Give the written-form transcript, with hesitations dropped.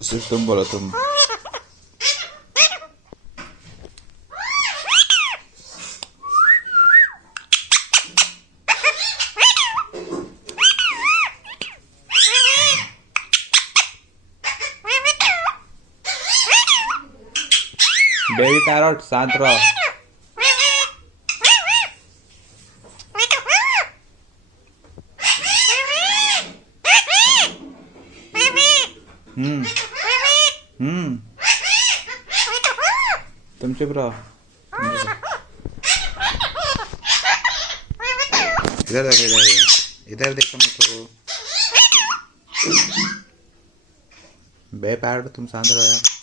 सिर्फ तुम बोलो तुम। बेबी पैरट शांत रहो। हम्म हम्म तुम चुप रहो। इधर देखो, इधर देखो मिट्टू। बे पैरट तुम शांत रहो यार।